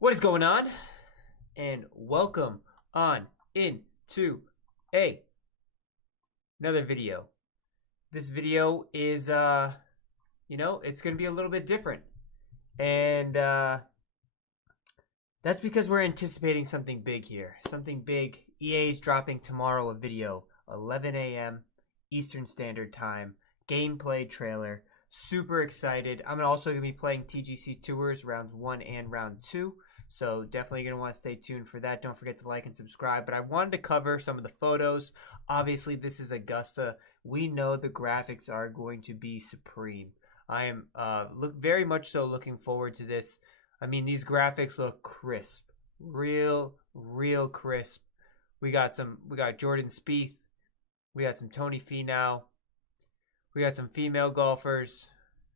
What is going on? And welcome on into another video. This video is it's going to be a little bit different. And that's because we're anticipating something big here. Something big. EA is dropping tomorrow a video, 11 a.m. Eastern Standard Time, gameplay trailer. Super excited. I'm also going to be playing TGC Tours rounds 1 and round 2. So definitely going to want to stay tuned for that. Don't forget to like and subscribe. But I wanted to cover some of the photos. Obviously, this is Augusta. We know the graphics are going to be supreme. I am very much so looking forward to this. I mean, these graphics look crisp. Real crisp. We got Jordan Spieth. We got some Tony Finau. We got some female golfers.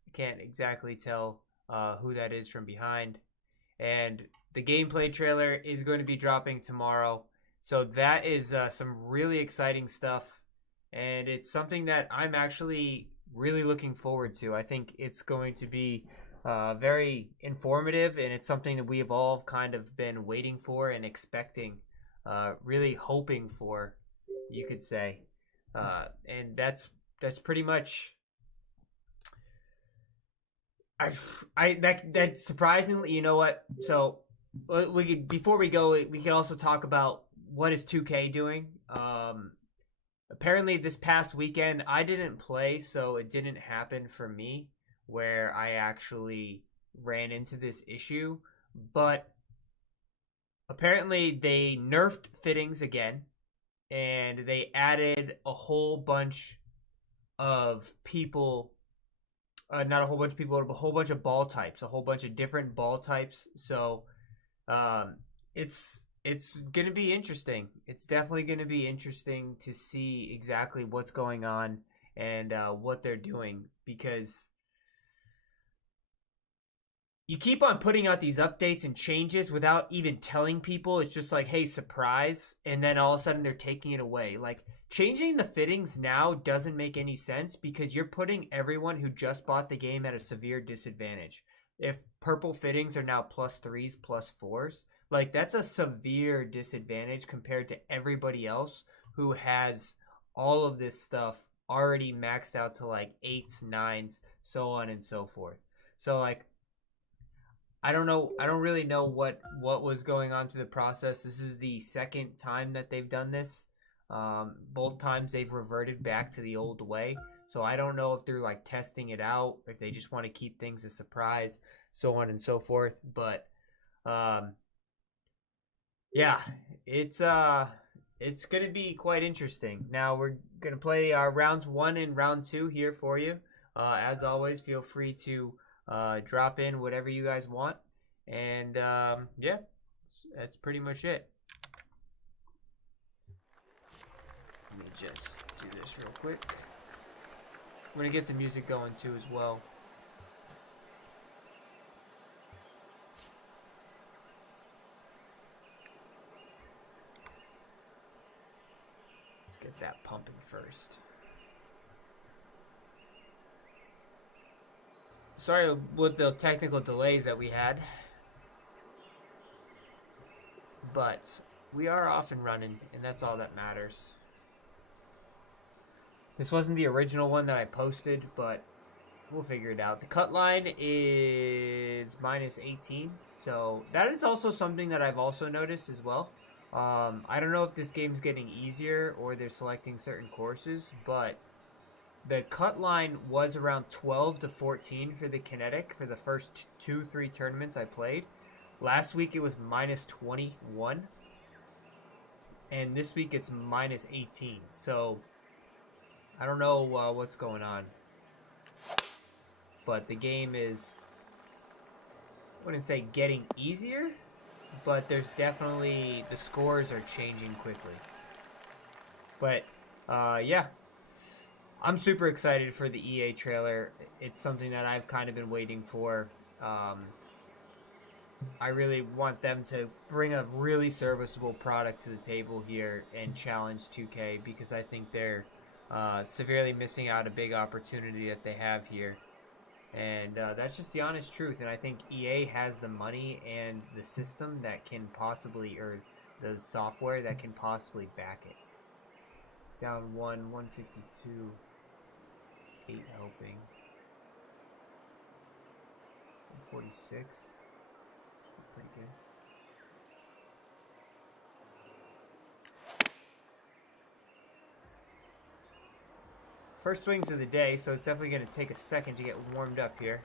I can't exactly tell who that is from behind. And the gameplay trailer is going to be dropping tomorrow. So that is some really exciting stuff. And it's something that I'm actually really looking forward to. I think it's going to be very informative. And it's something that we have all kind of been waiting for and expecting. Really hoping for, you could say. And that's pretty much... that surprisingly, you know what? So before we go, we can also talk about what is 2K doing. Apparently, this past weekend I didn't play, so it didn't happen for me where I actually ran into this issue. But apparently, they nerfed fittings again, and they added a whole bunch of people. Not a whole bunch of people, but a whole bunch of ball types, a whole bunch of different ball types. So it's going to be interesting. It's definitely going to be interesting to see exactly what's going on and what they're doing, because you keep on putting out these updates and changes without even telling people. It's just like, hey, surprise. And then all of a sudden they're taking it away. Like, changing the fittings now doesn't make any sense because you're putting everyone who just bought the game at a severe disadvantage. If purple fittings are now +3s, +4s, like, that's a severe disadvantage compared to everybody else who has all of this stuff already maxed out to like 8s, 9s, so on and so forth. So like, I don't know. I don't really know what was going on through the process. This is the second time that they've done this. Both times they've reverted back to the old way. So I don't know if they're like testing it out, if they just want to keep things a surprise, so on and so forth. But yeah, it's gonna be quite interesting. Now we're gonna play rounds 1 and round 2 here for you. As always, feel free to drop in whatever you guys want. And yeah, that's pretty much it. Let me just do this real quick. I'm gonna get some music going too as well. Let's get that pumping first. Sorry with the technical delays that we had, but we are off and running, and that's all that matters. This wasn't the original one that I posted, but we'll figure it out. The cut line is -18, so that is also something that I've also noticed as well. I don't know if this game's getting easier or they're selecting certain courses, but the cut line was around 12 to 14 for the kinetic for the first 2-3 tournaments I played. Last week it was -21, and this week it's -18. So I don't know what's going on, but the game is, I wouldn't say getting easier, but there's definitely, the scores are changing quickly. But yeah, I'm super excited for the EA trailer. It's something that I've kind of been waiting for. I really want them to bring a really serviceable product to the table here and challenge 2K, because I think they're severely missing out a big opportunity that they have here. And that's just the honest truth. And I think EA has the money and the system that can possibly, or the software that can possibly back it. Down 152, 8 helping. 46. Pretty good. First swings of the day, so it's definitely going to take a second to get warmed up here.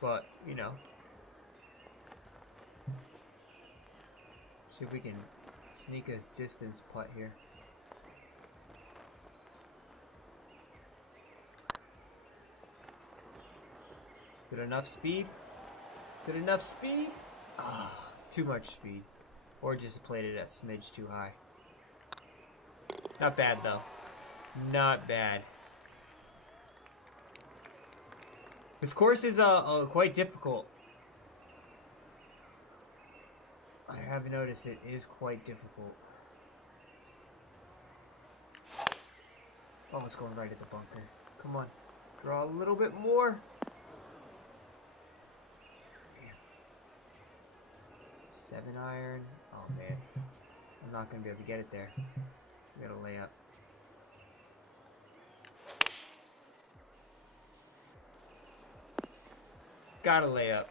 But, you know. See if we can sneak a distance putt here. Is it enough speed? Is it enough speed? Ah, too much speed. Or just played it a smidge too high. Not bad, though. Not bad. This course is quite difficult. I have noticed it is quite difficult. Oh, it's going right at the bunker. Come on. Draw a little bit more. 7-iron. Oh, man. I'm not going to be able to get it there. We got to lay up. Gotta lay up.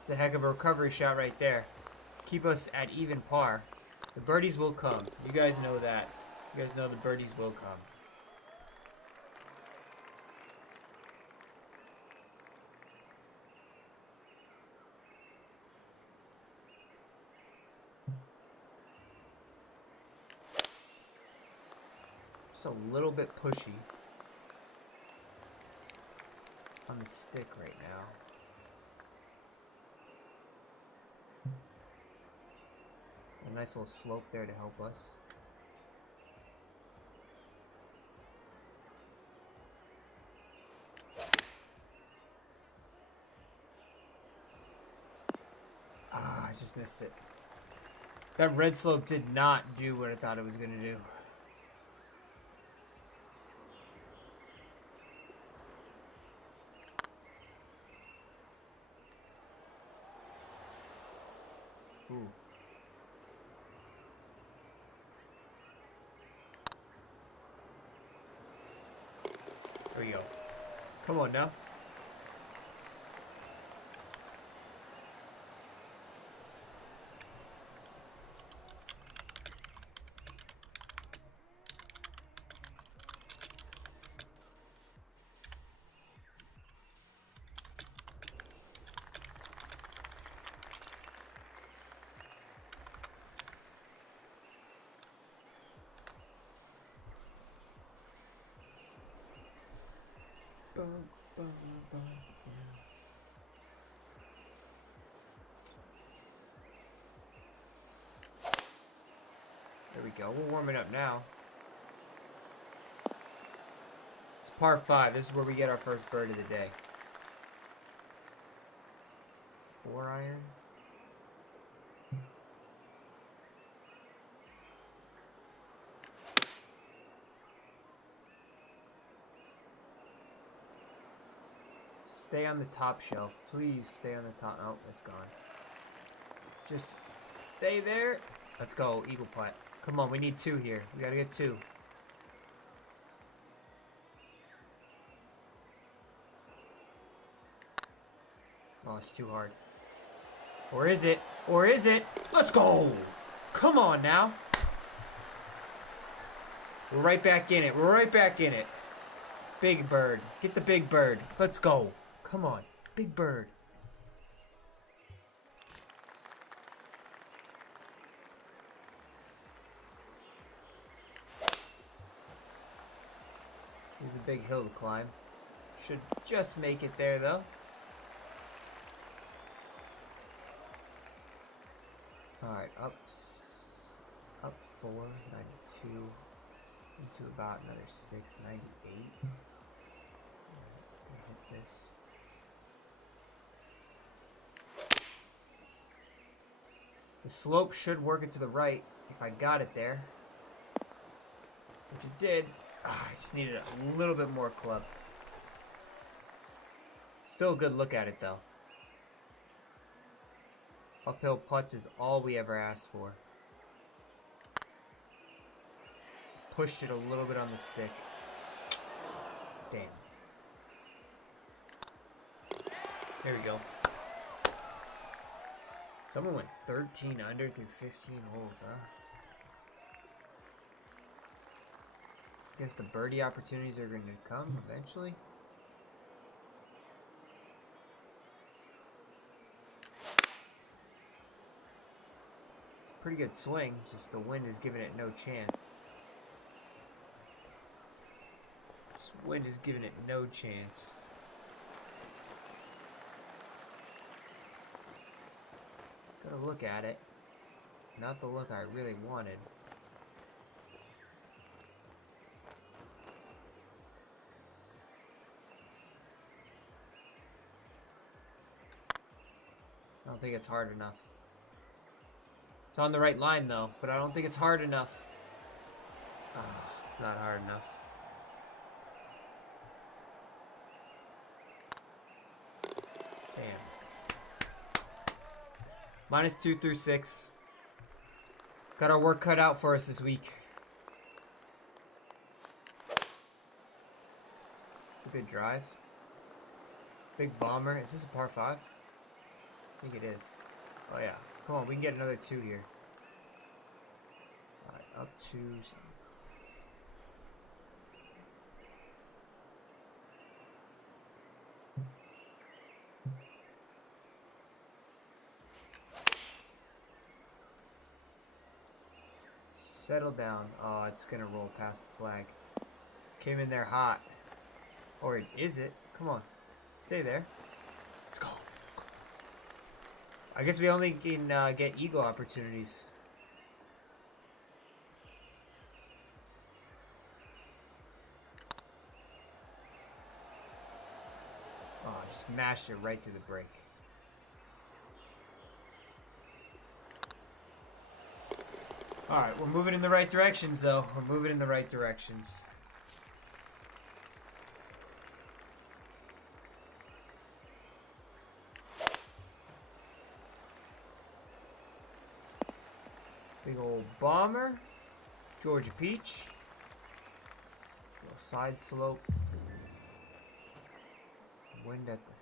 It's a heck of a recovery shot right there. Keep us at even par. The birdies will come. You guys know that. You guys know the birdies will come. Just a little bit pushy on the stick right now. A nice little slope there to help us. Ah, I just missed it. That red slope did not do what I thought it was going to do. Ooh. There we go. Come on now. There we go. We're warming up now. It's par 5. This is where we get our first bird of the day. 4-iron. Stay on the top shelf. Please stay on the top. Oh, it's gone. Just stay there. Let's go. Eagle putt. Come on, we need 2 here. We gotta get 2. Oh, it's too hard. Or is it? Or is it? Let's go! Come on now. We're right back in it. We're right back in it. Big bird. Get the big bird. Let's go. Come on. Big bird. Here's a big hill to climb. Should just make it there, though. Alright, up 4, 92, into about another 6, 98. Hit this. The slope should work it to the right if I got it there. Which it did. I just needed a little bit more club. Still a good look at it though. Uphill putts is all we ever asked for. Pushed it a little bit on the stick. Damn. There we go. Someone went 13 under through 15 holes, huh? Guess the birdie opportunities are going to come eventually. Pretty good swing, just the wind is giving it no chance. This wind is giving it no chance. Gotta look at it. Not the look I really wanted. I don't think it's hard enough. It's on the right line though, but I don't think it's hard enough. It's not hard enough. Damn. -2 through 6. Got our work cut out for us this week. It's a good drive. Big bomber. Is this a par 5? I think it is. Oh yeah. Come on, we can get another 2 here. Alright, up 2. Settle down. Oh, it's gonna roll past the flag. Came in there hot. Or is it? Come on. Stay there. Let's go. I guess we only can get eagle opportunities. Oh, I just mashed it right through the break. Alright, we're moving in the right directions though. We're moving in the right directions. Big old bomber. Georgia Peach. Little side slope. Wind at the...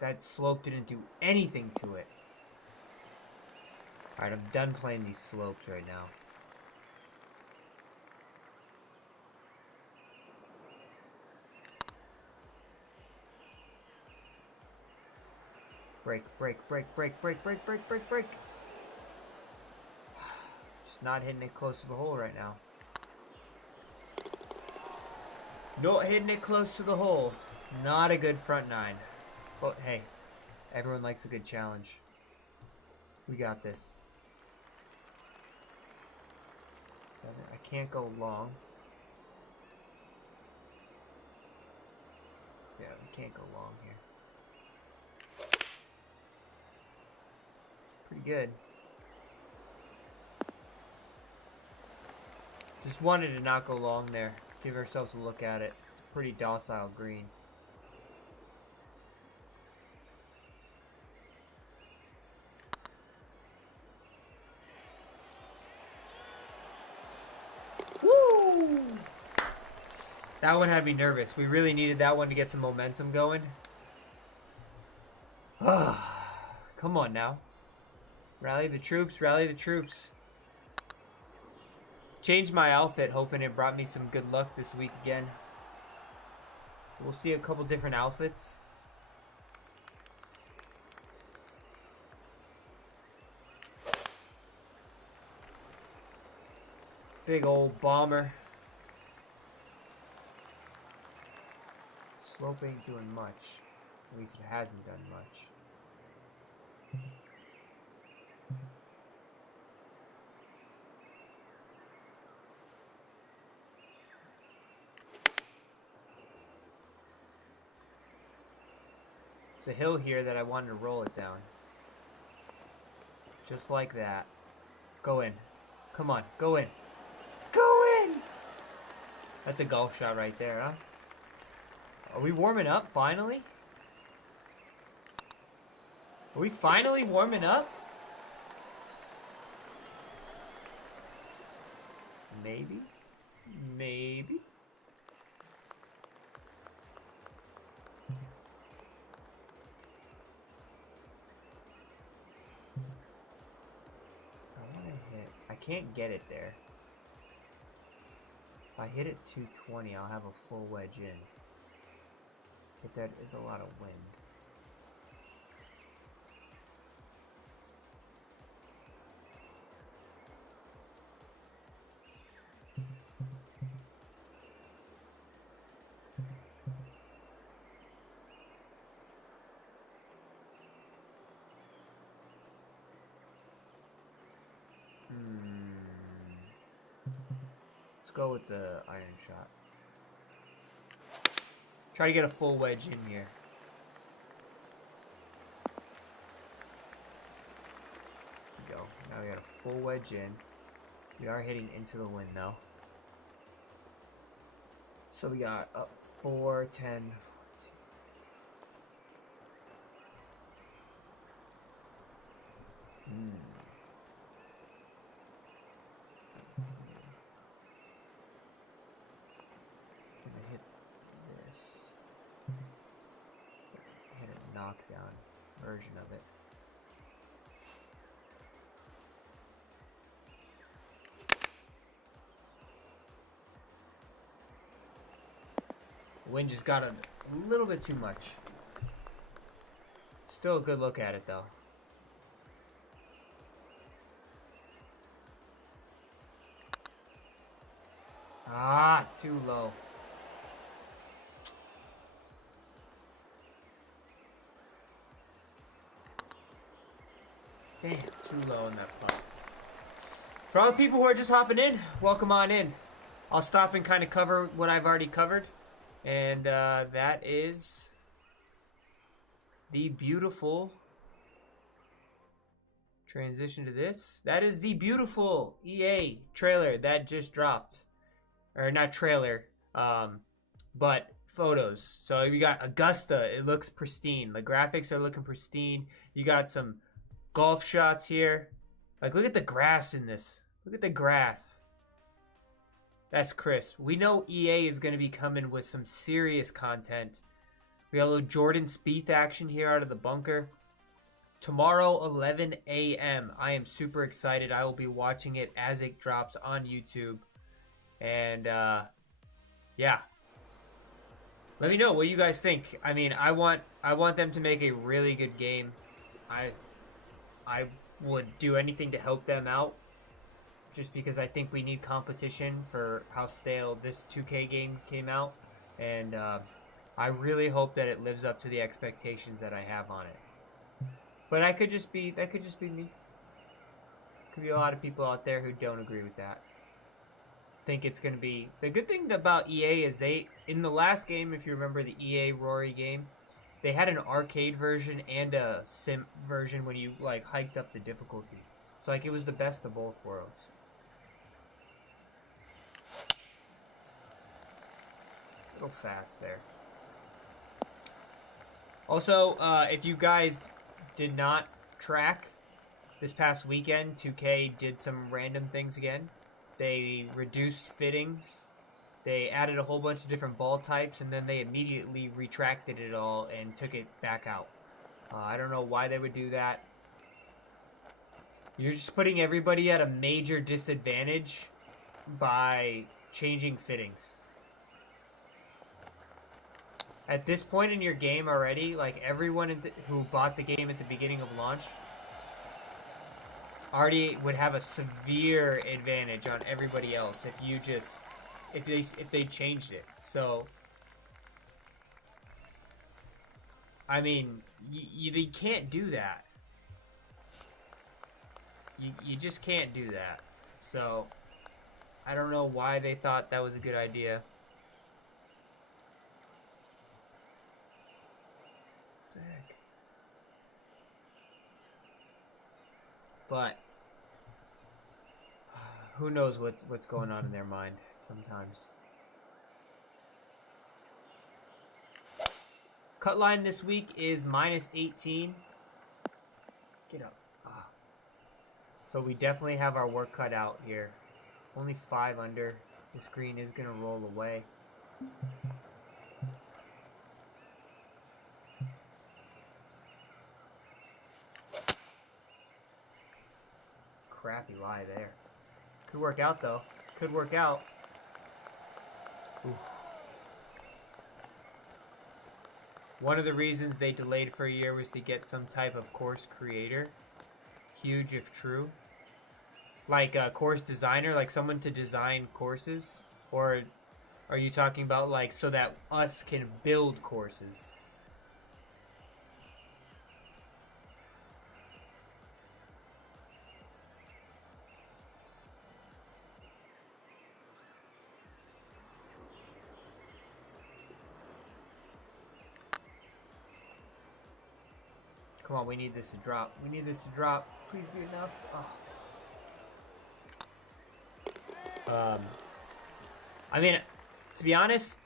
that slope didn't do anything to it. Alright, I'm done playing these slopes right now. Break, break, break, break, break, break, break, break, break. Just not hitting it close to the hole right now. Not hitting it close to the hole. Not a good front 9. But hey, everyone likes a good challenge. We got this. 7. I can't go long. Yeah, we can't go long here. Pretty good. Just wanted to not go long there. Give ourselves a look at it. It's a pretty docile green. Woo! That one had me nervous. We really needed that one to get some momentum going. Come on now. Rally the troops, rally the troops. Changed my outfit, hoping it brought me some good luck this week again. We'll see a couple different outfits. Big old bomber. Slope ain't doing much. At least it hasn't done much. There's a hill here that I wanted to roll it down. Just like that. Go in. Come on, go in. Go in! That's a golf shot right there, huh? Are we warming up, finally? Are we finally warming up? Maybe. Maybe. I can't get it there. If I hit it 220, I'll have a full wedge in. But that is a lot of wind. Let's go with the iron shot. Try to get a full wedge in here. There we go. Now we got a full wedge in. We are hitting into the wind though. So we got up 4, 10, 14. Knockdown version of it. The wind just got a little bit too much. Still a good look at it though. Ah, too low. Damn, too low in that putt. For all the people who are just hopping in, welcome on in. I'll stop and kind of cover what I've already covered. And that is the beautiful transition to this. That is the beautiful EA trailer that just dropped. Or not trailer, but photos. So we got Augusta. It looks pristine. The graphics are looking pristine. You got some golf shots here. Like, look at the grass in this. Look at the grass. That's crisp. We know EA is going to be coming with some serious content. We got a little Jordan Spieth action here out of the bunker. Tomorrow, 11 a.m. I am super excited. I will be watching it as it drops on YouTube. And, yeah. Let me know what you guys think. I mean, I want them to make a really good game. I would do anything to help them out, just because I think we need competition for how stale this 2K game came out, and I really hope that it lives up to the expectations that I have on it. But that could just be me. Could be a lot of people out there who don't agree with that. Think it's gonna be the good thing about EA is in the last game, if you remember the EA Rory game, they had an arcade version and a sim version when you like hiked up the difficulty. So like it was the best of both worlds. A little fast there. Also, if you guys did not track, this past weekend 2K did some random things again. They reduced fittings. They added a whole bunch of different ball types, and then they immediately retracted it all and took it back out. I don't know why they would do that. You're just putting everybody at a major disadvantage by changing fittings. At this point in your game already, like everyone who bought the game at the beginning of launch already would have a severe advantage on everybody else if you just if they changed it. So I mean, you can't do that. You just can't do that. So I don't know why they thought that was a good idea. What the heck? but who knows what's going on in their mind sometimes. Cut line this week is -18. Get up. So we definitely have our work cut out here. Only 5 under. This green is going to roll away. Crappy lie there. Could work out though. Could work out. Oof. One of the reasons they delayed for a year was to get some type of course creator. Huge if true. Like a course designer, like someone to design courses? Or are you talking about like so that us can build courses? Come on, we need this to drop. We need this to drop. Please be enough. Oh. I mean, to be honest,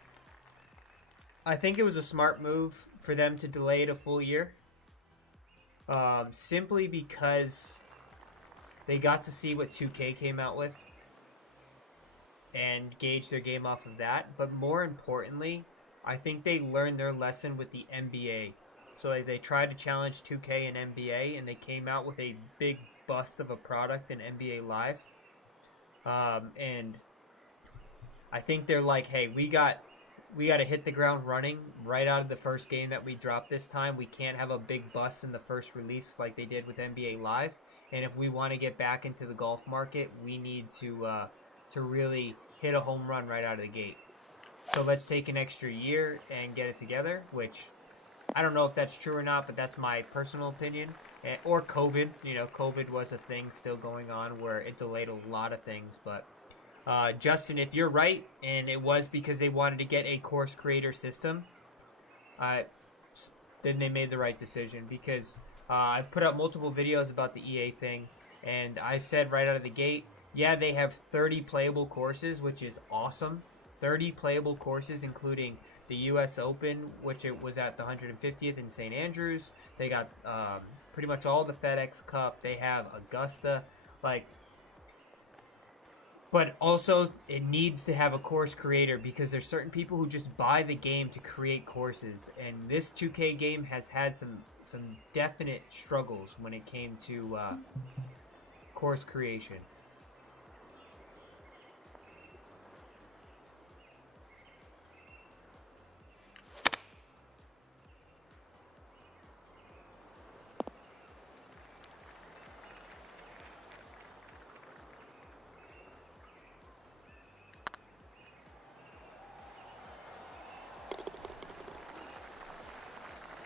I think it was a smart move for them to delay it a full year. Simply because they got to see what 2K came out with and gauge their game off of that. But more importantly, I think they learned their lesson with the NBA. So like, they tried to challenge 2K and NBA, and they came out with a big bust of a product in NBA Live. And I think they're like, hey, we got to hit the ground running right out of the first game that we dropped this time. We can't have a big bust in the first release like they did with NBA Live. And if we want to get back into the golf market, we need to really hit a home run right out of the gate. So let's take an extra year and get it together, which I don't know if that's true or not, but that's my personal opinion. Or COVID. You know, COVID was a thing still going on where it delayed a lot of things. But Justin, if you're right, and it was because they wanted to get a course creator system, then they made the right decision. Because I've put up multiple videos about the EA thing, and I said right out of the gate, yeah, they have 30 playable courses, which is awesome. 30 playable courses, including the U.S. Open, which it was at the 150th in St. Andrews. They got pretty much all the FedEx Cup. They have Augusta. But also, it needs to have a course creator because there's certain people who just buy the game to create courses. And this 2K game has had some definite struggles when it came to course creation.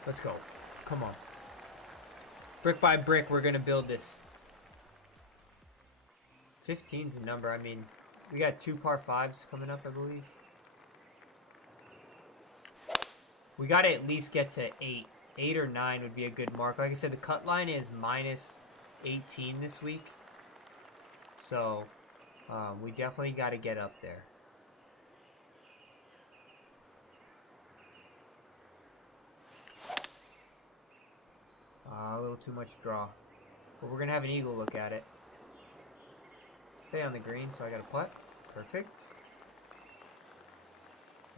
Let's go. Come on. Brick by brick, we're going to build this. 15's the number. I mean, we got 2 par 5s coming up, I believe. We got to at least get to 8. 8 or 9 would be a good mark. Like I said, the cut line is -18 this week. So, we definitely got to get up there. A little too much draw. But we're going to have an eagle look at it. Stay on the green, so I got a putt. Perfect.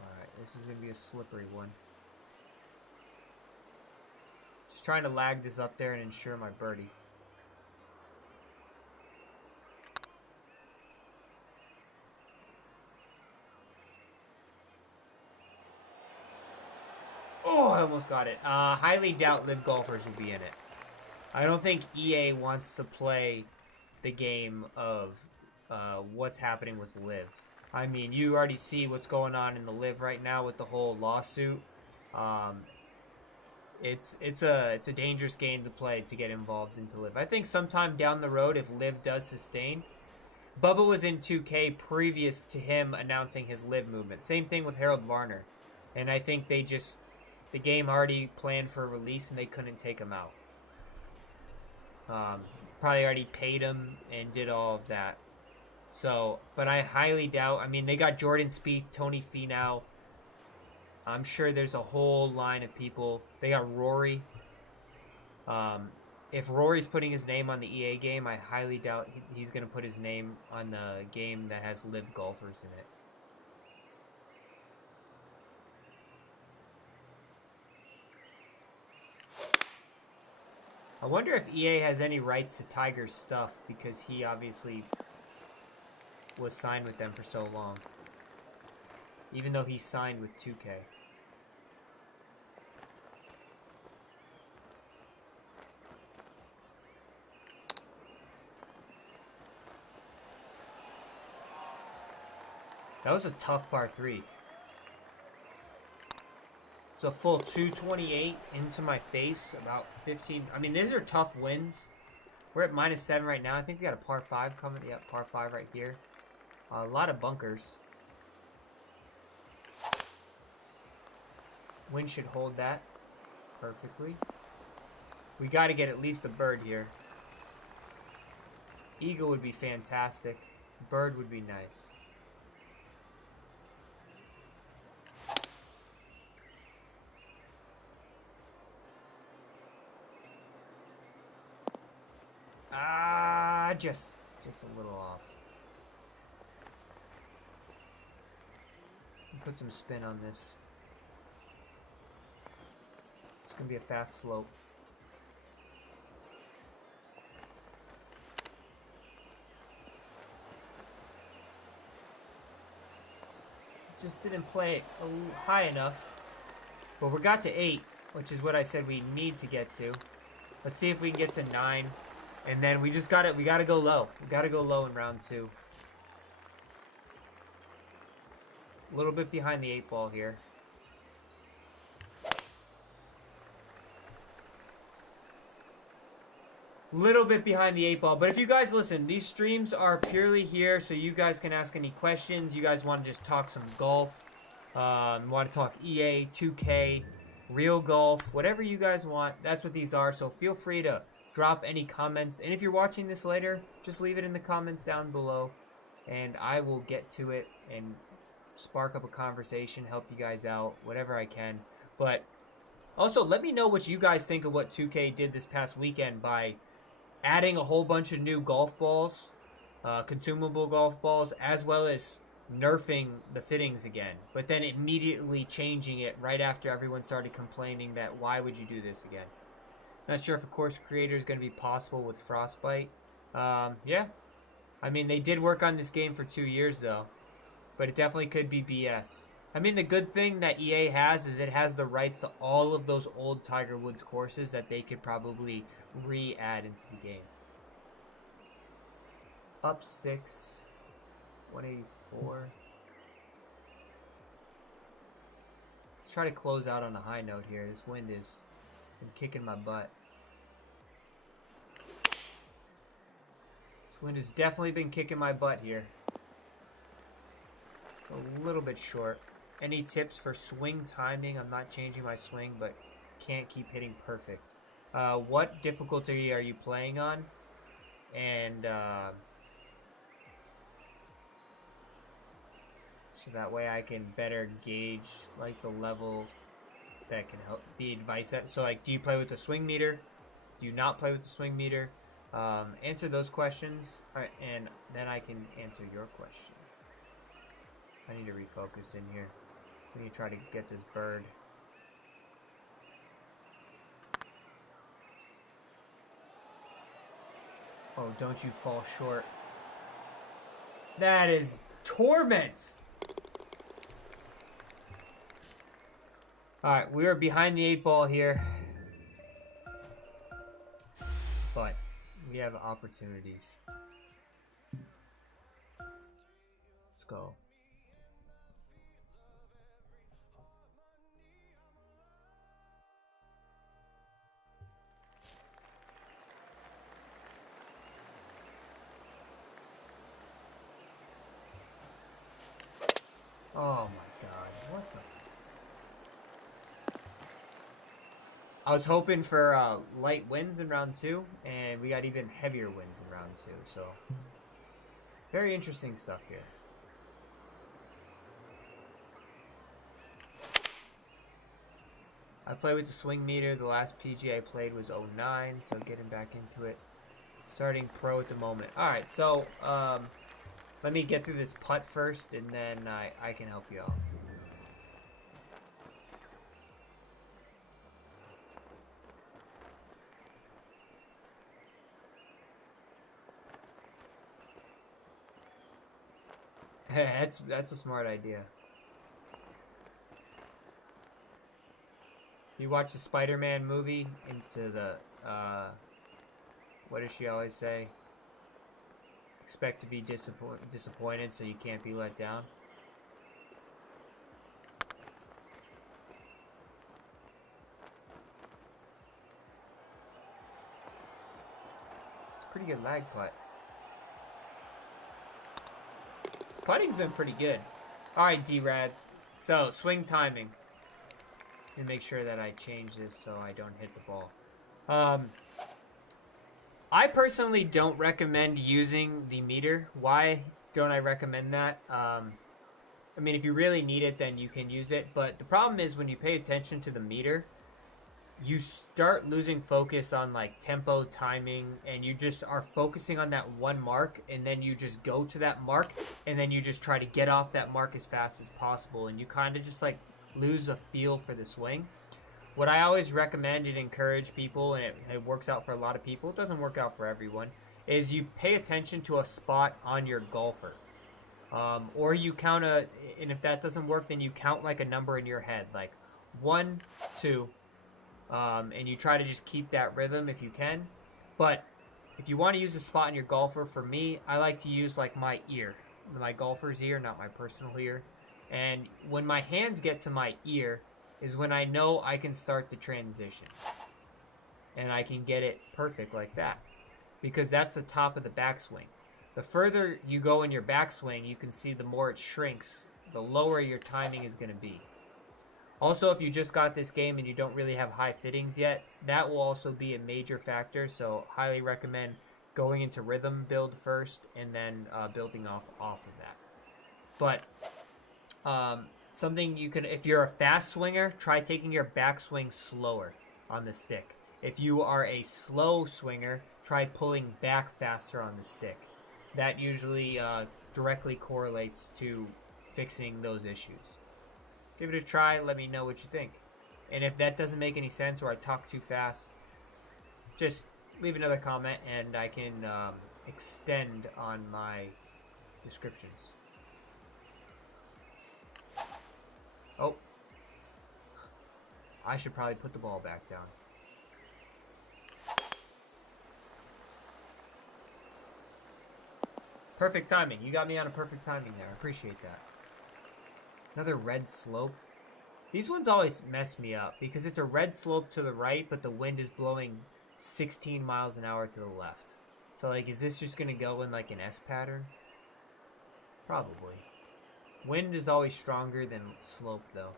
Alright, this is going to be a slippery one. Just trying to lag this up there and ensure my birdie. Oh, I almost got it. Highly doubt LIV golfers will be in it. I don't think EA wants to play the game of what's happening with LIV. I mean, you already see what's going on in the LIV right now with the whole lawsuit. It's a dangerous game to play to get involved into LIV. I think sometime down the road, if LIV does sustain, Bubba was in 2K previous to him announcing his LIV movement. Same thing with Harold Varner, and I think the game already planned for release and they couldn't take him out. probably already paid him and did all of that. So, but I highly doubt. I mean, they got Jordan Spieth, Tony Finau. I'm sure there's a whole line of people. They got Rory. If Rory's putting his name on the EA game, I highly doubt he's going to put his name on the game that has live golfers in it. I wonder if EA has any rights to Tiger's stuff, because he obviously was signed with them for so long. Even though he signed with 2K. That was a tough par 3. It's a full 228 into my face, about 15. I mean, these are tough wins. We're at -7 right now. I think we got a par 5 coming. Yeah, par 5 right here. A lot of bunkers. Wind should hold that perfectly. We got to get at least a bird here. Eagle would be fantastic. Bird would be nice. Just a little off. Put some spin on this. It's gonna be a fast slope. Just didn't play it high enough. But we got to 8, which is what I said we need to get to. Let's see if we can get to 9. And then we gotta go low. We gotta go low in round 2. A little bit behind the 8 ball here. Little bit behind the 8 ball. But if you guys listen, these streams are purely here so you guys can ask any questions. You guys want to just talk some golf. Want to talk EA, 2K, real golf, whatever you guys want. That's what these are. So feel free to drop any comments. And if you're watching this later, just leave it in the comments down below. And I will get to it and spark up a conversation, help you guys out, whatever I can. But also, let me know what you guys think of what 2K did this past weekend by adding a whole bunch of new golf balls, consumable golf balls, as well as nerfing the fittings again. But then immediately changing it right after everyone started complaining that why would you do this again? Not sure if a course creator is going to be possible with Frostbite. Yeah. I mean, they did work on this game for 2 years, though. But it definitely could be BS. I mean, the good thing that EA has is it has the rights to all of those old Tiger Woods courses that they could probably re-add into the game. Up 6. 184. Let's try to close out on a high note here. This wind is kicking my butt. This wind has definitely been kicking my butt here. It's a little bit short. Any tips for swing timing? I'm not changing my swing, but can't keep hitting perfect. What difficulty are you playing on? And so that way I can better gauge like the level that can help the advice that. So like, do you play with the swing meter? Do you not play with the swing meter? Answer those questions, and then I can answer your question. I need to refocus in here. We need to try to get this bird. Oh, don't you fall short. That is torment. Alright, we are behind the 8 ball here. But we have opportunities. Let's go. Oh my god, what the? I was hoping for light winds in round 2, and we got even heavier winds in round 2. So, very interesting stuff here. I play with the swing meter. The last PGA I played was 09, so getting back into it. Starting pro at the moment. Alright, so let me get through this putt first, and then I can help you out. That's a smart idea. You watch the Spider-Man movie into the what does she always say? Expect to be disappointed so you can't be let down. It's a pretty good lag putt. Putting's been pretty good. Alright, D-Rads. So, swing timing. Let me make sure that I change this so I don't hit the ball. I personally don't recommend using the meter. Why don't I recommend that? I mean, if you really need it, then you can use it. But the problem is when you pay attention to the meter, you start losing focus on like tempo, timing, and you just are focusing on that one mark, and then you just go to that mark, and then you just try to get off that mark as fast as possible, and you kind of just like lose a feel for the swing. What I always recommend and encourage people, and it works out for a lot of people, it doesn't work out for everyone, is you pay attention to a spot on your golfer. Or you count and if that doesn't work, then you count like a number in your head, like 1, 2, and you try to just keep that rhythm if you can. But if you want to use a spot on your golfer, for me, I like to use like my ear, my golfer's ear, not my personal ear. And when my hands get to my ear is when I know I can start the transition. And I can get it perfect like that. Because that's the top of the backswing. The further you go in your backswing, you can see the more it shrinks, the lower your timing is going to be. Also, if you just got this game and you don't really have high fittings yet, that will also be a major factor. So highly recommend going into rhythm build first and then building off of that. But something you can, if you're a fast swinger, try taking your backswing slower on the stick. If you are a slow swinger, try pulling back faster on the stick. That usually directly correlates to fixing those issues. Give it a try, let me know what you think. And if that doesn't make any sense or I talk too fast, just leave another comment and I can extend on my descriptions. Oh. I should probably put the ball back down. Perfect timing. You got me on a perfect timing there. I appreciate that. Another red slope. These ones always mess me up because it's a red slope to the right, but the wind is blowing 16 miles an hour to the left. So, like, is this just going to go in, like, an S pattern? Probably. Wind is always stronger than slope, though.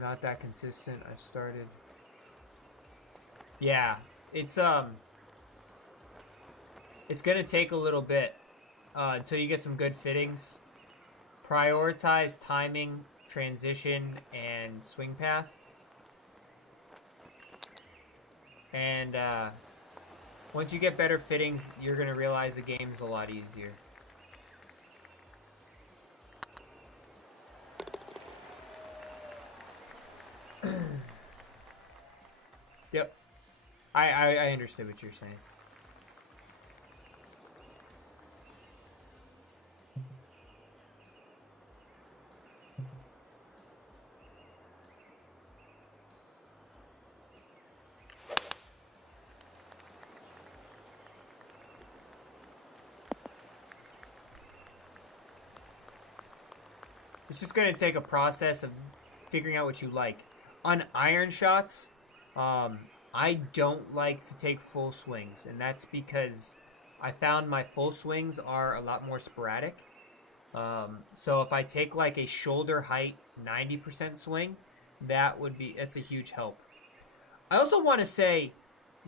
Not that consistent. I started. Yeah, it's gonna take a little bit until you get some good fittings. Prioritize timing, transition, and swing path. And once you get better fittings, you're gonna realize the game's a lot easier. Yep. I understood what you're saying. It's just going to take a process of figuring out what you like. On iron shots, I don't like to take full swings, and that's because I found my full swings are a lot more sporadic. So if I take like a shoulder height 90% swing, that's a huge help. I also want to say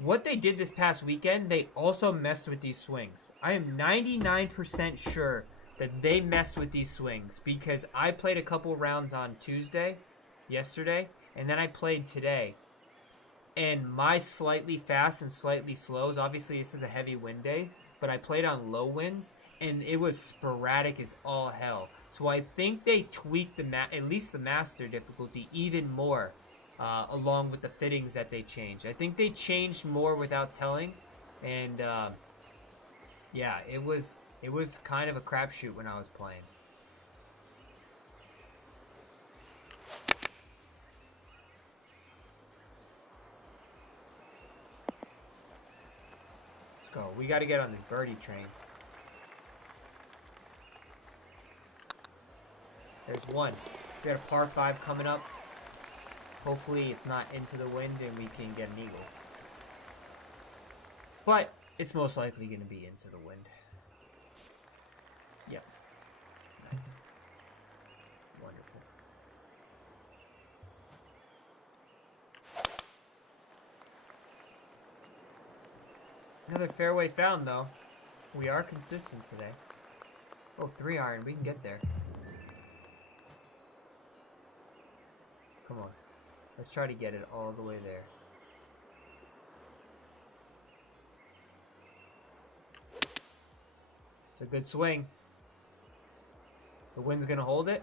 what they did this past weekend, they also messed with these swings. I am 99% sure that they messed with these swings because I played a couple rounds on Tuesday, yesterday, and then I played today. And my slightly fast and slightly slows, obviously this is a heavy wind day, but I played on low winds and it was sporadic as all hell. So I think they tweaked at least the master difficulty even more, along with the fittings that they changed. I think they changed more without telling, and yeah, it was kind of a crapshoot when I was playing. Let's go. We got to get on this birdie train. There's one. We got a par 5 coming up. Hopefully it's not into the wind and we can get an eagle. But it's most likely going to be into the wind. Yep. Nice. Wonderful. Another fairway found, though. We are consistent today. Oh, 3-iron. We can get there. Come on. Let's try to get it all the way there. It's a good swing. The wind's gonna hold it.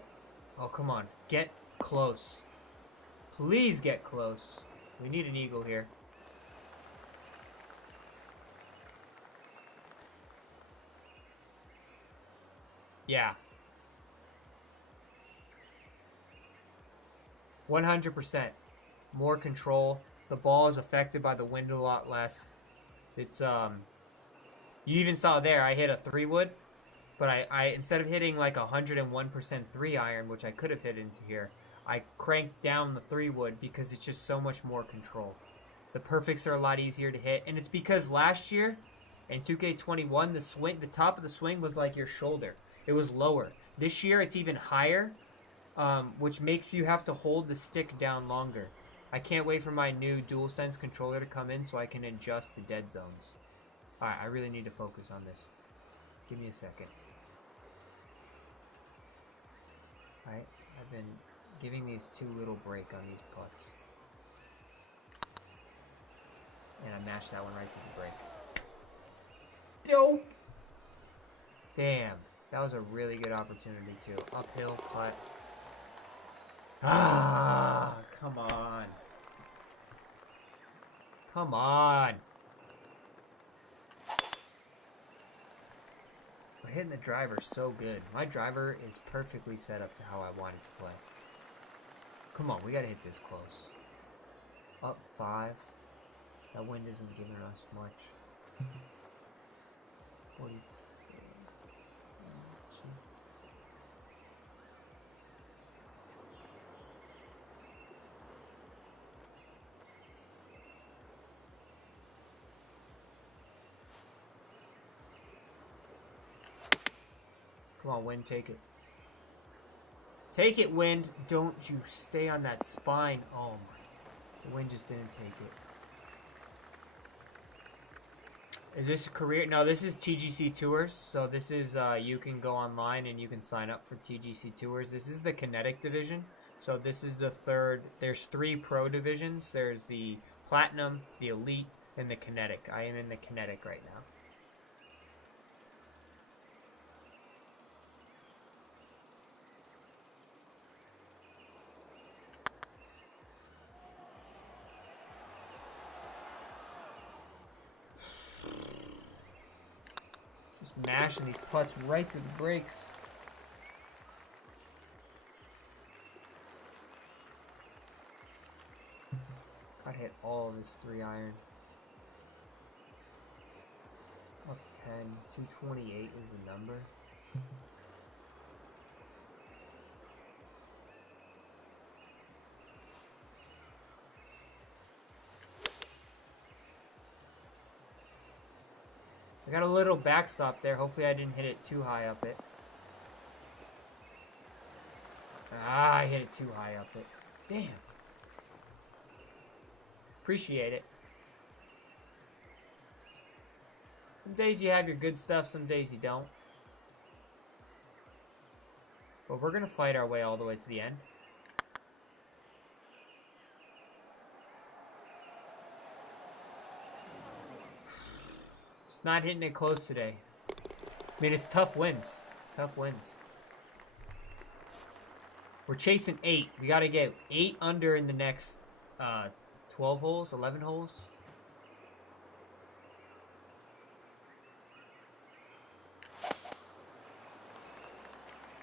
Oh, come on. Get close. Please get close. We need an eagle here. Yeah. 100%. More control. The ball is affected by the wind a lot less. It's, you even saw there, I hit a 3-wood, but I instead of hitting like 101% 3-iron, which I could have hit into here, I cranked down the 3-wood because it's just so much more control. The perfects are a lot easier to hit, and it's because last year in 2K21, the top of the swing was like your shoulder. It was lower. This year it's even higher, which makes you have to hold the stick down longer. I can't wait for my new DualSense controller to come in so I can adjust the dead zones. Alright, I really need to focus on this. Give me a second. Alright, I've been giving these too little break on these putts. And I mashed that one right to the break. Dope! Damn, that was a really good opportunity too. Uphill putt. Ah, come on. Come on. We're hitting the driver so good. My driver is perfectly set up to how I want it to play. Come on, we gotta hit this close. Up 5. That wind isn't giving us much. 40. Come on, wind, take it. Take it, wind. Don't you stay on that spine. Oh my. The wind just didn't take it. Is this a career? No, this is TGC Tours. So this is, you can go online and you can sign up for TGC Tours. This is the Kinetic division. So this is the third. There's 3 pro divisions. There's the Platinum, the Elite, and the Kinetic. I am in the Kinetic right now. Just mashing these putts right through the brakes. Gotta hit all of this 3-iron. Up 10. 228 is the number. got a little backstop there. Hopefully I didn't hit it too high up it. Ah, I hit it too high up it. Damn. Appreciate it. Some days you have your good stuff, some days you don't. But we're going to fight our way all the way to the end. Just not hitting it close today. I mean, it's tough wins. Tough wins. We're chasing 8. We got to get 8 under in the next 12 holes, 11 holes.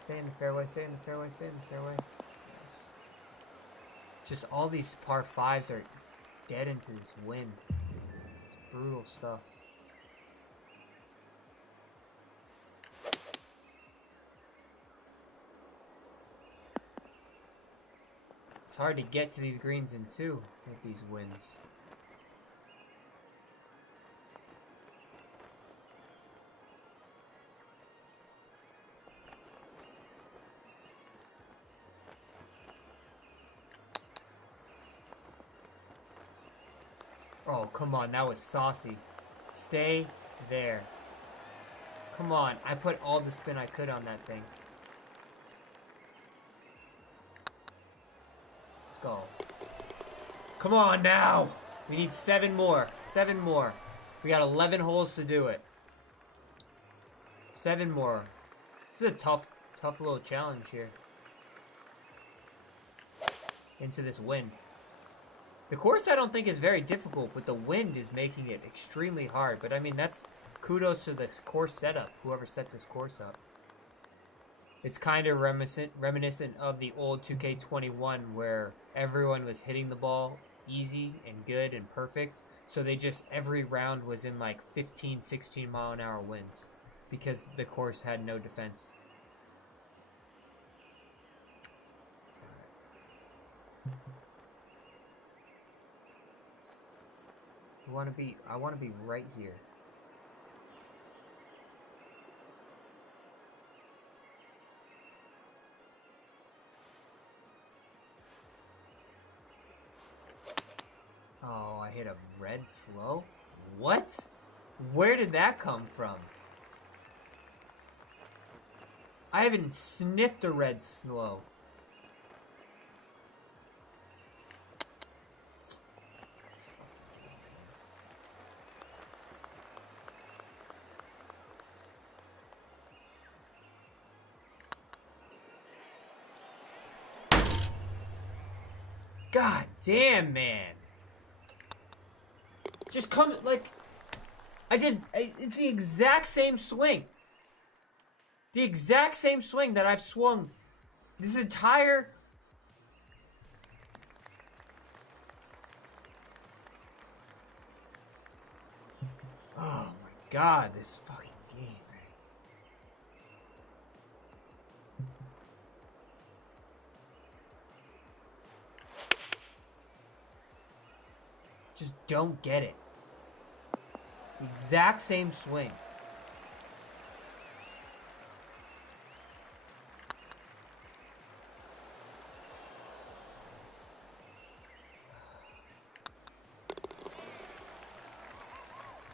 Stay in the fairway, stay in the fairway, stay in the fairway. Yes. Just all these par 5s are dead into this wind. It's brutal stuff. It's hard to get to these greens in 2 with these winds. Oh, come on, that was saucy. Stay there. Come on, I put all the spin I could on that thing. Let's go. Come on now! We need 7 more. 7 more. We got 11 holes to do it. 7 more. This is a tough little challenge here. Into this wind. The course I don't think is very difficult, but the wind is making it extremely hard. But I mean, that's kudos to the course setup, whoever set this course up. It's kind of reminiscent of the old 2K21 where everyone was hitting the ball easy and good and perfect. So they just, every round was in like 15, 16 mile an hour winds because the course had no defense. I want to be right here. Oh, I hit a red slow? What? Where did that come from? I haven't sniffed a red slow. God damn, man. Just come, like, it's the exact same swing. The exact same swing that I've swung this entire... Oh my God, this fucking game, man. Just don't get it. Exact same swing.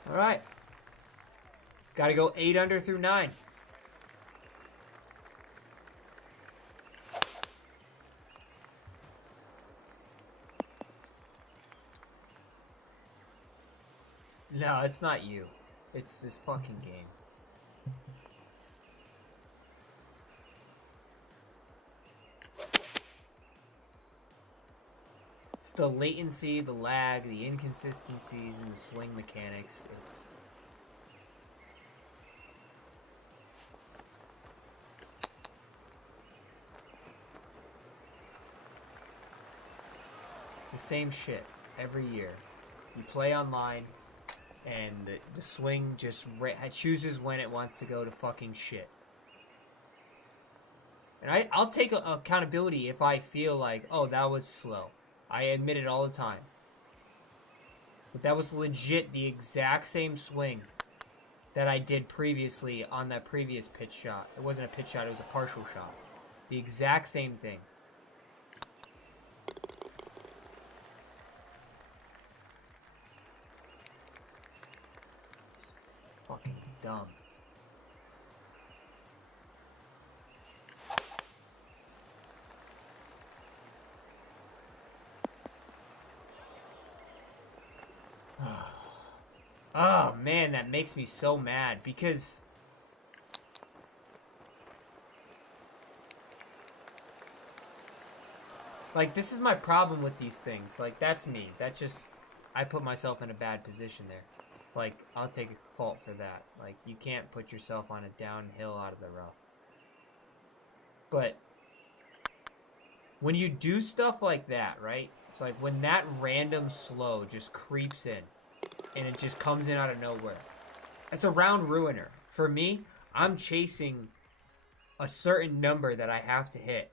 All right. Got to go 8 under through 9. No, it's not you. It's this fucking game. It's the latency, the lag, the inconsistencies in the swing mechanics. It's the same shit every year. You play online, and the swing just chooses when it wants to go to fucking shit. And I'll take accountability if I feel like, oh, that was slow. I admit it all the time. But that was legit the exact same swing that I did previously on that previous pitch shot. It wasn't a pitch shot, it was a partial shot. The exact same thing. It's fucking dumb. Oh man, that makes me so mad because like this is my problem with these things. Like that's me. That's just I put myself in a bad position there. Like I'll take fault for that. Like you can't put yourself on a downhill out of the rough. But when you do stuff like that, right? It's like when that random slow just creeps in and it just comes in out of nowhere. It's a round ruiner. For me, I'm chasing a certain number that I have to hit.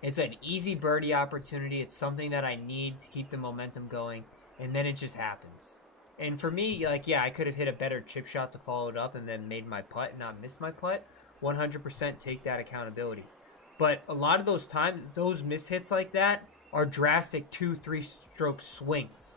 It's an easy birdie opportunity. It's something that I need to keep the momentum going. And then it just happens. And for me, like, yeah, I could have hit a better chip shot to follow it up and then made my putt and not miss my putt. 100% take that accountability. But a lot of those times, those mishits like that are drastic 2-3 stroke swings.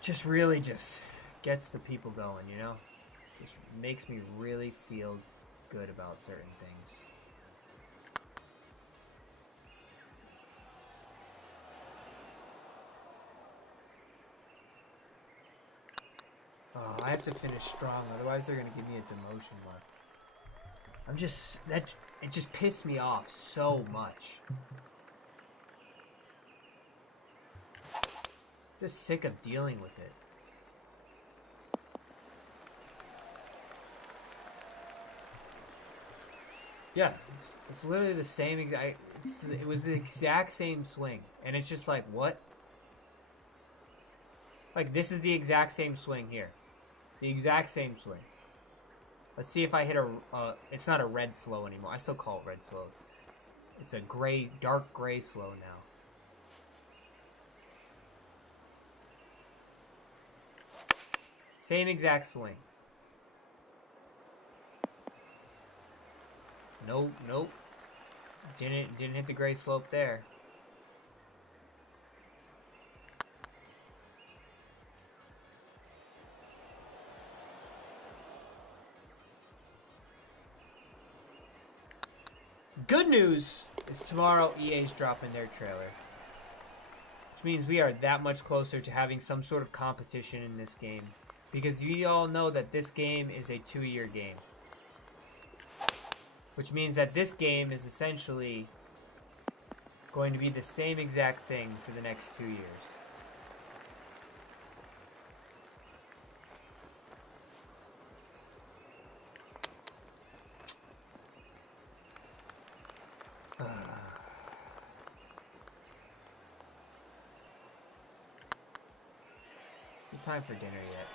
Just really just gets the people going, you know? Just makes me really feel good about certain things. Oh, I have to finish strong, otherwise they're gonna give me a demotion mark. It just pissed me off so much. Just sick of dealing with it. Yeah, it's literally the same exact. It was the exact same swing, and it's just like what? Like this is the exact same swing here, the exact same swing. Let's see if I hit a. It's not a red slow anymore. I still call it red slows. It's a gray, dark gray slow now. Same exact swing. Nope, nope. Didn't hit the gray slope there. Good news is tomorrow EA's dropping their trailer. Which means we are that much closer to having some sort of competition in this game. Because we all know that this game is a 2-year game. Which means that this game is essentially going to be the same exact thing for the next 2 years. Is it time for dinner yet?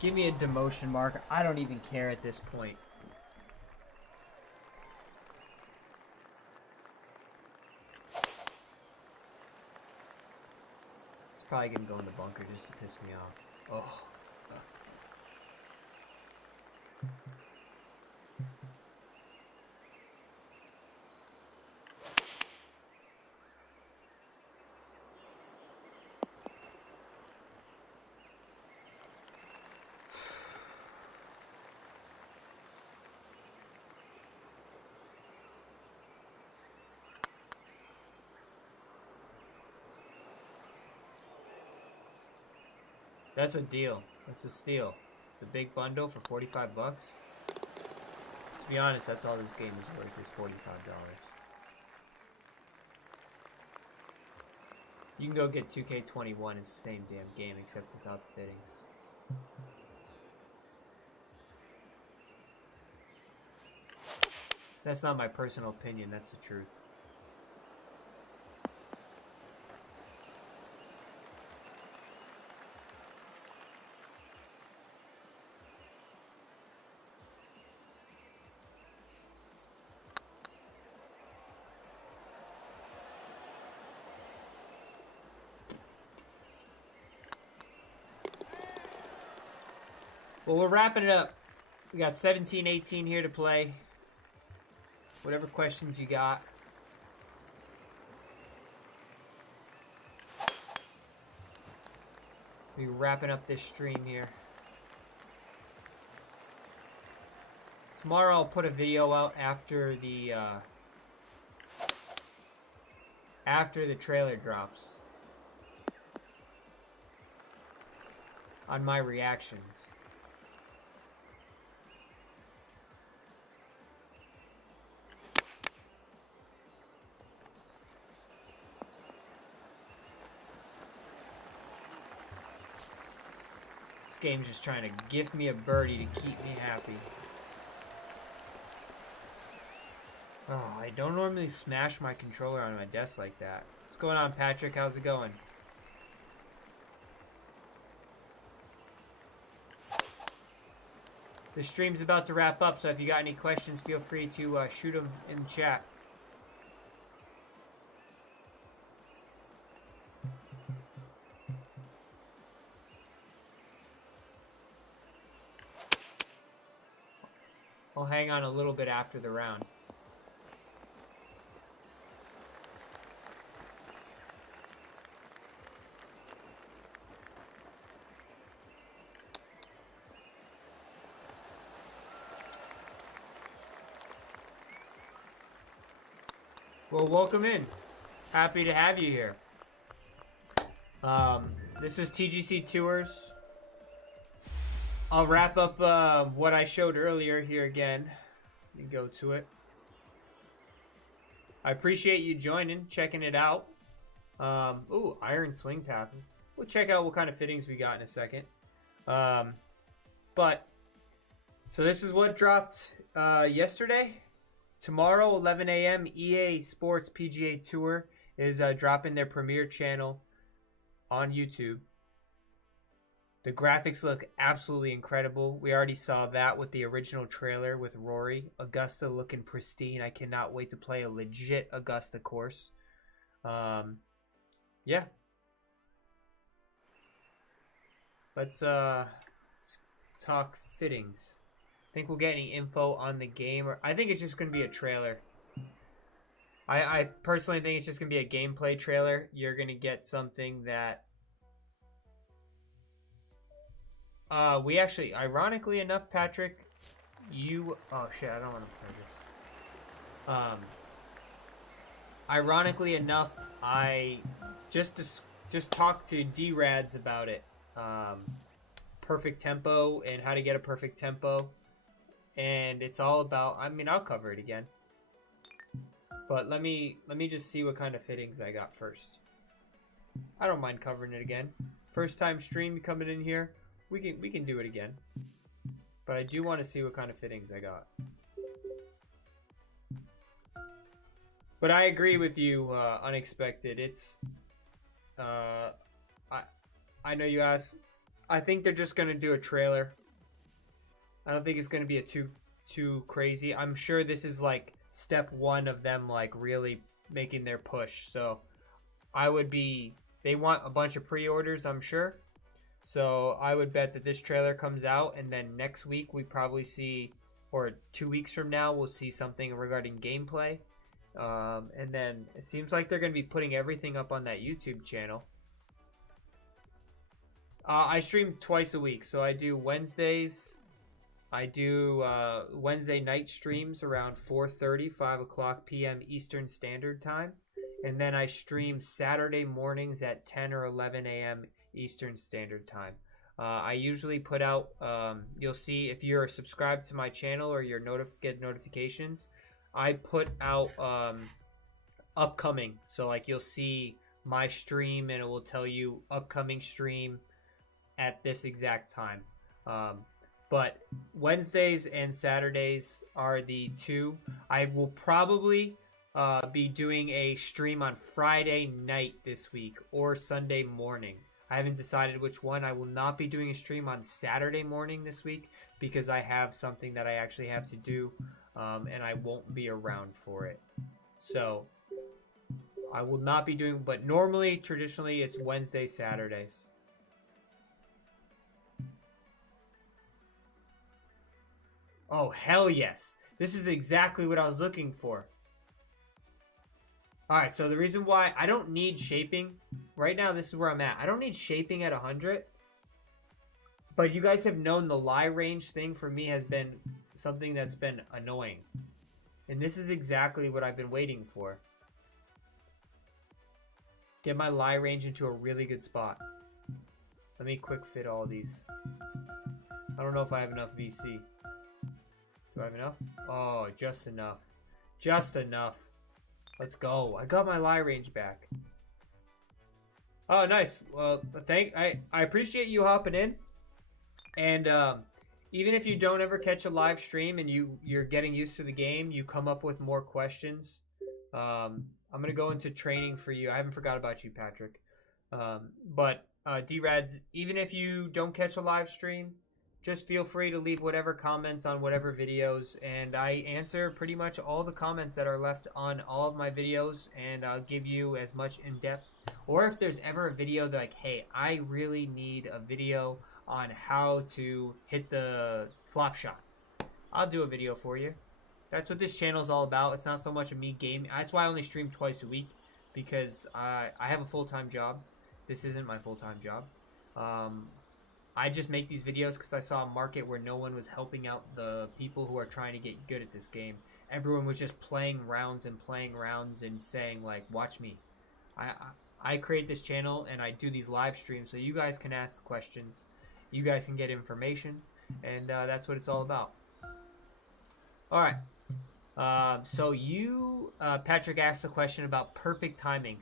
Give me a demotion mark. I don't even care at this point. It's probably gonna go in the bunker just to piss me off. Oh. That's a deal. That's a steal. The big bundle for 45 bucks. To be honest, that's all this game is worth, is $45. You can go get 2K21. It's the same damn game except without the fittings. That's not my personal opinion. That's the truth. Well, we're wrapping it up. We got 17, 18 here to play. Whatever questions you got. So we're wrapping up this stream here. Tomorrow I'll put a video out after the trailer drops on my reactions. This game's just trying to gift me a birdie to keep me happy. Oh, I don't normally smash my controller on my desk like that. What's going on, Patrick? How's it going? The stream's about to wrap up, so if you got any questions, feel free to shoot them in the chat. I'll hang on a little bit after the round. Well, welcome in. Happy to have you here. This is TGC Tours. I'll wrap up what I showed earlier here again. Let me go to it. I appreciate you joining, checking it out. Ooh, iron swing path. We'll check out what kind of fittings we got in a second. But, so this is what dropped yesterday. Tomorrow, 11 a.m., EA Sports PGA Tour is dropping their premiere channel on YouTube. The graphics look absolutely incredible. We already saw that with the original trailer with Rory. Augusta looking pristine. I cannot wait to play a legit Augusta course. Yeah. Let's talk fittings. Think we'll get any info on the game, or I think it's just going to be a trailer. I personally think it's just going to be a gameplay trailer. You're going to get something that we actually, ironically enough, Patrick, oh shit, I don't want to play this. Ironically enough, I just talked to D-Rads about it. Perfect tempo and how to get a perfect tempo. And it's all about, I mean, I'll cover it again. But let me just see what kind of fittings I got first. I don't mind covering it again. First time stream coming in here, we can do it again. But I do want to see what kind of fittings I got. But I agree with you, Unexpected. It's I know you asked. I think they're just gonna do a trailer. I don't think it's going to be a too crazy. I'm sure this is like step one of them like really making their push. So they want a bunch of pre-orders, I'm sure. So I would bet that this trailer comes out and then next week we probably see, or 2 weeks from now, we'll see something regarding gameplay. And then it seems like they're going to be putting everything up on that YouTube channel. I stream twice a week. So I do Wednesdays. I do Wednesday night streams around 4:30, 5 o'clock p.m. Eastern Standard Time. And then I stream Saturday mornings at 10 or 11 a.m. Eastern Standard Time. I usually put out, you'll see if you're subscribed to my channel or you get notifications, I put out upcoming. So like you'll see my stream and it will tell you upcoming stream at this exact time. But Wednesdays and Saturdays are the two. I will probably be doing a stream on Friday night this week or Sunday morning. I haven't decided which one. I will not be doing a stream on Saturday morning this week because I have something that I actually have to do and I won't be around for it. So I will not be doing, but normally, traditionally, it's Wednesday, Saturdays. Oh, hell yes. This is exactly what I was looking for. Alright, so the reason why I don't need shaping, right now this is where I'm at. I don't need shaping at 100. But you guys have known the lie range thing for me has been something that's been annoying. And this is exactly what I've been waiting for. Get my lie range into a really good spot. Let me quick fit all these. I don't know if I have enough VC. Do I have enough? Oh, just enough. Just enough. Let's go. I got my lie range back. Oh, nice. Well, I appreciate you hopping in. And even if you don't ever catch a live stream and you're getting used to the game, you come up with more questions. I'm going to go into training for you. I haven't forgot about you, Patrick. But D-Rads, even if you don't catch a live stream, just feel free to leave whatever comments on whatever videos. And I answer pretty much all the comments that are left on all of my videos. And I'll give you as much in-depth. Or if there's ever a video that like, hey, I really need a video on how to hit the flop shot, I'll do a video for you. That's what this channel is all about. It's not so much of me gaming. That's why I only stream twice a week, because I have a full-time job. This isn't my full-time job. I just make these videos because I saw a market where no one was helping out the people who are trying to get good at this game. Everyone was just playing rounds and saying like, watch me. I create this channel and I do these live streams so you guys can ask questions. You guys can get information, and that's what it's all about. All right. So you, Patrick, asked a question about perfect timing.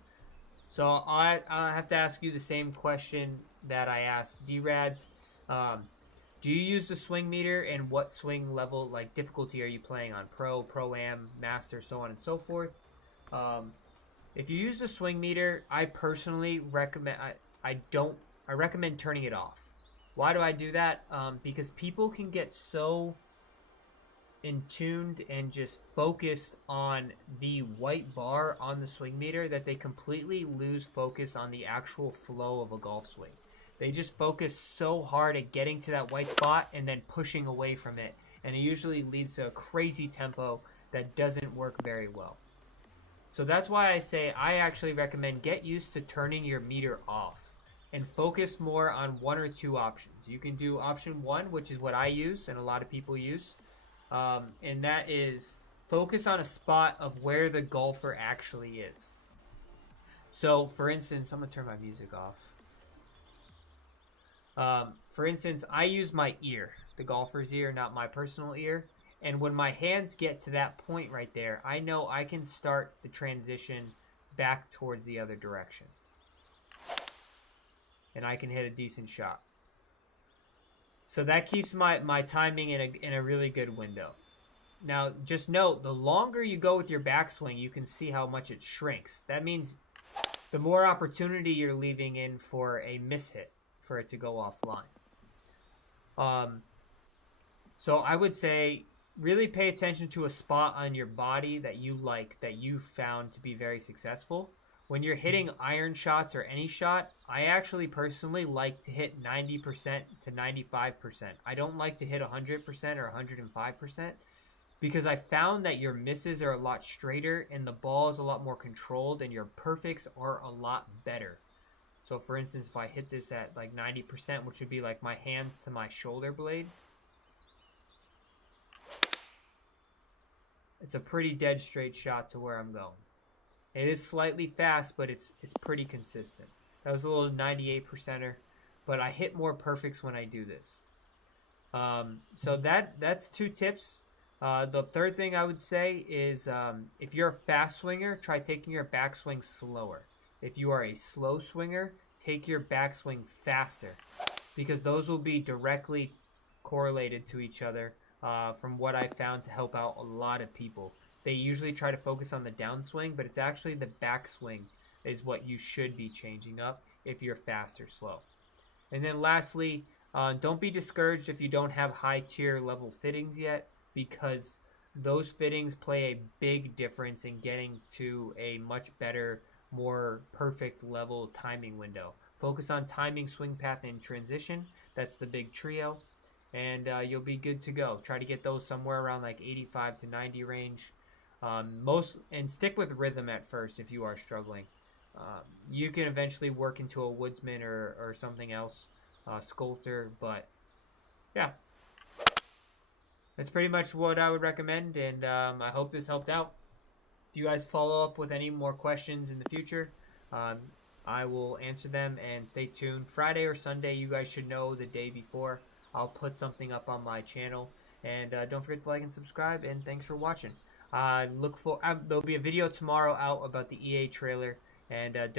So I have to ask you the same question that I asked D-Rads. Do you use the swing meter, and what swing level, like difficulty, are you playing on? Pro, Pro-Am, Master, so on and so forth. If you use the swing meter, I personally recommend I recommend turning it off. Why do I do that? Because people can get so in tuned and just focused on the white bar on the swing meter that they completely lose focus on the actual flow of a golf swing. They just focus so hard at getting to that white spot and then pushing away from it, and it usually leads to a crazy tempo that doesn't work very well. So that's why I say I actually recommend get used to turning your meter off and focus more on one or two options. You can do option one, which is what I use and a lot of people use, and that is focus on a spot of where the golfer actually is. So for instance, I'm gonna turn my music off. For instance, I use my ear, the golfer's ear, not my personal ear. And when my hands get to that point right there, I know I can start the transition back towards the other direction. And I can hit a decent shot. So that keeps my timing in a really good window. Now, just note, the longer you go with your backswing, you can see how much it shrinks. That means the more opportunity you're leaving in for a mishit, for it to go offline. So I would say really pay attention to a spot on your body that you like, that you found to be very successful. When you're hitting iron shots or any shot, I actually personally like to hit 90% to 95%. I don't like to hit 100% or 105% because I found that your misses are a lot straighter and the ball is a lot more controlled and your perfects are a lot better. So for instance, if I hit this at like 90%, which would be like my hands to my shoulder blade, it's a pretty dead straight shot to where I'm going. It is slightly fast, but it's pretty consistent. That was a little 98%er, but I hit more perfects when I do this. So that's two tips. The third thing I would say is if you're a fast swinger, try taking your backswing slower. If you are a slow swinger, take your backswing faster, because those will be directly correlated to each other. From what I found to help out a lot of people. They usually try to focus on the downswing, but it's actually the backswing is what you should be changing up if you're fast or slow. And then lastly, don't be discouraged if you don't have high tier level fittings yet, because those fittings play a big difference in getting to a much better, more perfect level timing window. Focus on timing, swing path, and transition. That's the big trio. and you'll be good to go. Try to get those somewhere around like 85 to 90 range. And stick with rhythm at first if you are struggling. You can eventually work into a woodsman or something else, sculptor, but yeah, that's pretty much what I would recommend, and I hope this helped out. If you guys follow up with any more questions in the future, I will answer them, and stay tuned. Friday or Sunday, you guys should know the day before. I'll put something up on my channel, and don't forget to like and subscribe, and thanks for watching. There'll be a video tomorrow out about the EA trailer, and